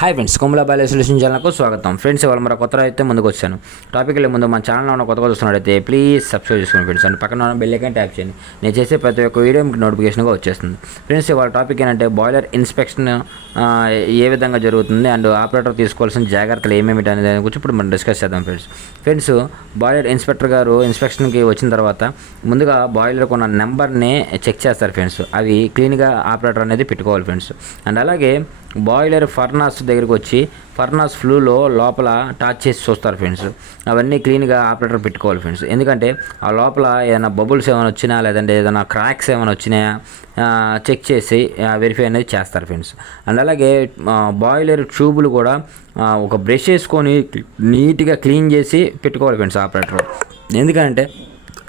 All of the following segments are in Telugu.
హాయ్ ఫ్రెండ్స్, కొమ్మల బాలయ్య సొల్యూషన్ ఛానల్కు స్వాగతం. ఫ్రెండ్స్, ఇవాళ మరో కొత్త అయితే ముందుకు వచ్చాను. టాపిక్ వెళ్ళే ముందు మన ఛానల్లో ఉన్న కొత్తగా చూస్తున్నట్టయితే ప్లీజ్ సబ్స్క్రైబ్ చేసుకోండి ఫ్రెండ్స్. అండ్ పక్కన ఉన్న బెల్ ఐకాన్ ట్యాప్ చేయండి. నేను చేసే ప్రతి ఒక్క వీడియో మీకు నోటిఫికేషన్గా వచ్చేస్తుంది. ఫ్రెండ్స్, ఇవాళ టాపిక్ ఏంటంటే బాయిలర్ ఇన్స్పెక్షన్ ఏ విధంగా జరుగుతుంది అండ్ ఆపరేటర్ తీసుకోవాల్సిన జాగ్రత్తలు ఏమేమిటి అనే దాని గురించి ఇప్పుడు మనం డిస్కస్ చేద్దాం ఫ్రెండ్స్, బాయిలర్ ఇన్స్పెక్టర్ గారు ఇన్స్పెక్షన్కి వచ్చిన తర్వాత ముందుగా బాయిలర్కి ఉన్న నెంబర్ని చెక్ చేస్తారు ఫ్రెండ్స్. అవి క్లీన్గా ఆపరేటర్ అనేది పెట్టుకోవాలి ఫ్రెండ్స్. అండ్ అలాగే బాయిలర్ ఫర్నాస్ దగ్గరికి వచ్చి ఫర్నాస్ ఫ్లూలో లోపల టచ్ చేసి చూస్తారు ఫ్రెండ్స్. అవన్నీ క్లీన్గా ఆపరేటర్ పెట్టుకోవాలి ఫ్రెండ్స్. ఎందుకంటే ఆ లోపల ఏదైనా బబుల్స్ ఏమైనా వచ్చినా లేదంటే ఏదైనా క్రాక్స్ ఏమైనా వచ్చినాయా చెక్ చేసి వెరిఫై అనేది చేస్తారు ఫ్రెండ్స్. అండ్ అలాగే బాయిలర్ ట్యూబులు కూడా ఒక బ్రష్ వేసుకొని నీట్గా క్లీన్ చేసి పెట్టుకోవాలి ఫ్రెండ్స్ ఆపరేటర్. ఎందుకంటే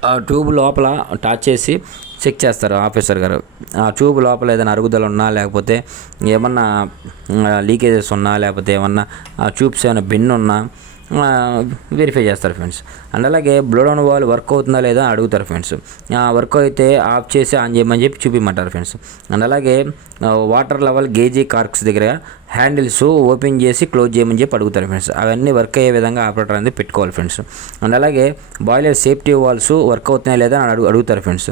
ఆ ట్యూబ్ లోపల టచ్ చేసి చెక్ చేస్తారు ఆఫీసర్ గారు. ఆ ట్యూబ్ లోపల ఏదైనా అరుగుదల ఉన్నా లేకపోతే ఏమన్నా లీకేజెస్ ఉన్నా లేకపోతే ఏమన్నా ట్యూబ్స్ ఏమైనా బిన్ ఉన్నా వెరిఫై చేస్తారు ఫ్రెండ్స్. అండ్ అలాగే బ్లో డౌన్ వాల్ వర్క్ అవుతుందా లేదా అడుగుతారు ఫ్రెండ్స్. వర్క్ అయితే ఆఫ్ చేసి ఆన్ చేయమని చెప్పి చూపించమంటారు ఫ్రెండ్స్. అండ్ అలాగే వాటర్ లెవెల్ గేజీ కార్క్స్ దగ్గర హ్యాండిల్స్ ఓపెన్ చేసి క్లోజ్ చేయమని చెప్పి అడుగుతారు ఫ్రెండ్స్. అవన్నీ వర్క్ అయ్యే విధంగా ఆపరేటర్ అనేది పెట్టుకోవాలి ఫ్రెండ్స్. అండ్ అలాగే బాయిలర్ సేఫ్టీ వాల్స్ వర్క్ అవుతున్నాయా లేదా అని అడుగుతారు ఫ్రెండ్స్.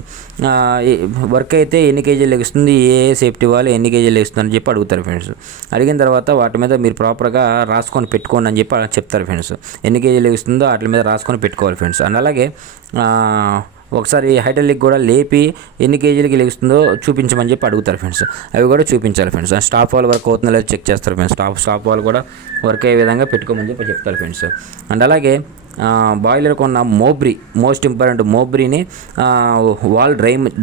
వర్క్ అయితే ఎన్ని కేజీలు లెగుస్తుంది, ఏ సేఫ్టీ వాల్ ఎన్ని కేజీలు లెగుస్తుంది అని చెప్పి అడుగుతారు ఫ్రెండ్స్. అడిగిన తర్వాత వాటి మీద మీరు ప్రాపర్గా రాసుకొని పెట్టుకోండి అని చెప్పి చెప్తారు ఫ్రెండ్స్. ఎన్ని కేజీలు లెగుస్తుందో వాటి మీద రాసుకొని పెట్టుకోవాలి ఫ్రెండ్స్. అండ్ అలాగే ఒకసారి హైడ్రాలిక్ కూడా లేపి ఎన్ని కేజీలకి లెగుస్తుందో చూపించమని చెప్పి అడుగుతారు ఫ్రెండ్స్. అవి కూడా చూపించాలి ఫ్రెండ్స్. స్టాప్ వాల్ వర్క్ అవుతుందో లేదో చెక్ చేస్తారు ఫ్రెండ్స్. స్టాప్ వాల్ కూడా వర్క్ అయ్యే విధంగా పెట్టుకోమని చెప్పి చెప్తారు ఫ్రెండ్స్. అండ్ అలాగే బాయిలర్కి ఉన్న మోస్ట్ ఇంపార్టెంట్ మోబ్రీని వాల్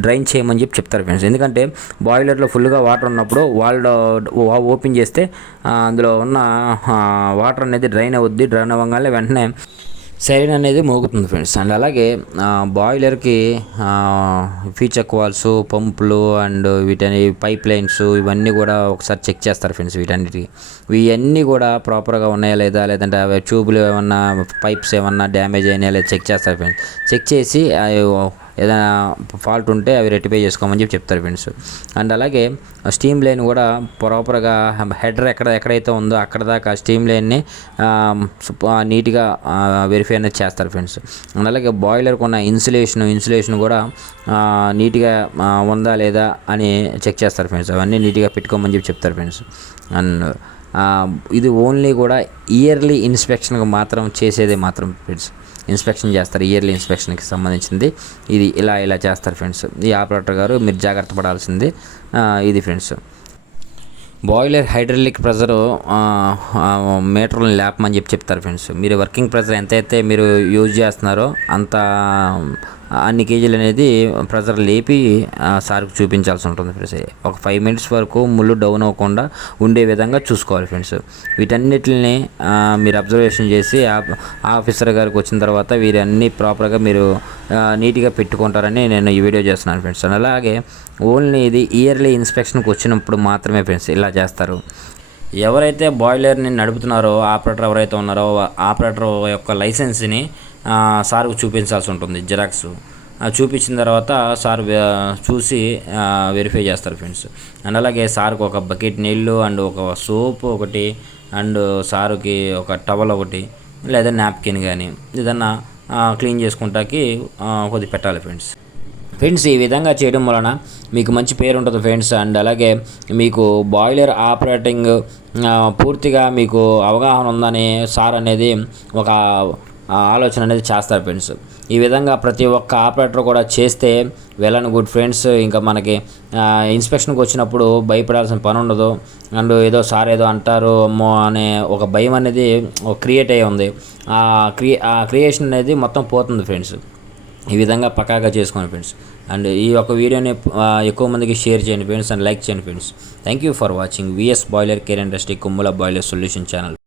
డ్రైన్ చేయమని చెప్పి చెప్తారు ఫ్రెండ్స్. ఎందుకంటే బాయిలర్లో ఫుల్గా వాటర్ ఉన్నప్పుడు ఓపెన్ చేస్తే అందులో ఉన్న వాటర్ అనేది డ్రైన్ అవుద్ది. డ్రైన్ అవ్వగానే వెంటనే సైరన్ అనేది మోగుతుంది ఫ్రెండ్స్. అండ్ అలాగే బాయిలర్కి ఫీచర్ వాల్స్, పంపులు అండ్ వీటన్ని పైప్ లైన్స్ ఇవన్నీ కూడా ఒకసారి చెక్ చేస్తారు ఫ్రెండ్స్. ఇవన్నీ కూడా ప్రాపర్గా ఉన్నాయా లేదా, లేదంటే ట్యూబ్లు ఏమన్నా పైప్స్ ఏమన్నా డ్యామేజ్ అయినాయా లేదా చెక్ చేస్తారు ఫ్రెండ్స్. చెక్ చేసి ఏదైనా ఫాల్ట్ ఉంటే అవి రెక్టిఫై చేసుకోమని చెప్పి చెప్తారు ఫ్రెండ్స్. అండ్ అలాగే స్టీమ్ లైన్ కూడా ప్రాపర్గా హెడర్ ఎక్కడైతే ఉందో అక్కడ దాకా స్టీమ్ లైన్ని నీట్గా వెరిఫై అనేది చేస్తారు ఫ్రెండ్స్. అండ్ అలాగే బాయిలర్కి ఉన్న ఇన్సులేషన్ కూడా నీట్గా ఉందా లేదా అని చెక్ చేస్తారు ఫ్రెండ్స్. అవన్నీ నీట్గా పెట్టుకోమని చెప్పి చెప్తారు ఫ్రెండ్స్. అండ్ ఇది ఓన్లీ కూడా ఇయర్లీ ఇన్స్పెక్షన్కి మాత్రం చేసేదే మాత్రం ఫ్రెండ్స్. ఇన్స్పెక్షన్ చేస్తారు, ఇయర్లీ ఇన్స్పెక్షన్కి సంబంధించింది ఇది. ఇలా చేస్తారు ఫ్రెండ్స్. ఈ ఆపరేటర్ గారు మీరు జాగ్రత్త పడాల్సింది ఇది ఫ్రెండ్స్. బాయిలర్ హైడ్రాలిక్ ప్రెజరు మీటర్లను లేపమని చెప్పి చెప్తారు ఫ్రెండ్స్. మీరు వర్కింగ్ ప్రెజర్ ఎంతైతే మీరు యూజ్ చేస్తున్నారో అంత అన్ని కేజీలు అనేది ప్రెజర్ లేపి సార్కి చూపించాల్సి ఉంటుంది ఫ్రెండ్స్. ఒక 5 మినిట్స్ వరకు ముళ్ళు డౌన్ అవ్వకుండా ఉండే విధంగా చూసుకోవాలి ఫ్రెండ్స్. వీటన్నిటిని మీరు అబ్జర్వేషన్ చేసి ఆఫీసర్ గారికి వచ్చిన తర్వాత వీరన్నీ ప్రాపర్గా మీరు నీట్గా పెట్టుకుంటారని నేను ఈ వీడియో చేస్తున్నాను ఫ్రెండ్స్. అలాగే ఓన్లీ ఇది ఇయర్లీ ఇన్స్పెక్షన్కి వచ్చినప్పుడు మాత్రమే ఫ్రెండ్స్ ఇలా చేస్తారు. ఎవరైతే బాయిలర్ని నడుపుతున్నారో ఆపరేటర్ ఎవరైతే ఉన్నారో ఆపరేటర్ యొక్క లైసెన్స్ని సార్కు చూపించాల్సి ఉంటుంది, జిరాక్స్. చూపించిన తర్వాత సార్ చూసి వెరిఫై చేస్తారు ఫ్రెండ్స్. అండ్ అలాగే సార్కి ఒక బకెట్ నీళ్ళు అండ్ ఒక సోప్ ఒకటి అండ్ సారుకి ఒక టవల్ ఒకటి లేదా నాప్కిన్ కానీ ఏదన్నా క్లీన్ చేసుకుంటాకి కొద్ది పెట్టాలి ఫ్రెండ్స్. ఈ విధంగా చేయడం వలన మీకు మంచి పేరు ఉంటుంది ఫ్రెండ్స్. అండ్ అలాగే మీకు బాయిలర్ ఆపరేటింగ్ పూర్తిగా మీకు అవగాహన ఉందని సార్ అనేది ఒక ఆలోచన అనేది చేస్తారు ఫ్రెండ్స్. ఈ విధంగా ప్రతి ఒక్క ఆపరేటర్ కూడా చేస్తే వెల్ అండ్ గుడ్ ఫ్రెండ్స్. ఇంకా మనకి ఇన్స్పెక్షన్కి వచ్చినప్పుడు భయపడాల్సిన పని ఉండదు. అండ్ సార్ ఏదో అంటారు అమ్మో అనే ఒక భయం అనేది క్రియేట్ అయ్యి ఉంది. ఆ క్రియేషన్ అనేది మొత్తం పోతుంది ఫ్రెండ్స్. ఈ విధంగా పక్కాగా చేసుకోండి ఫ్రెండ్స్. అండ్ ఈ యొక్క వీడియోని ఎక్కువ మందికి షేర్ చేయండి ఫ్రెండ్స్ అండ్ లైక్ చేయండి friends. Thank you for watching VS boiler care industry Kommala boiler solution channel.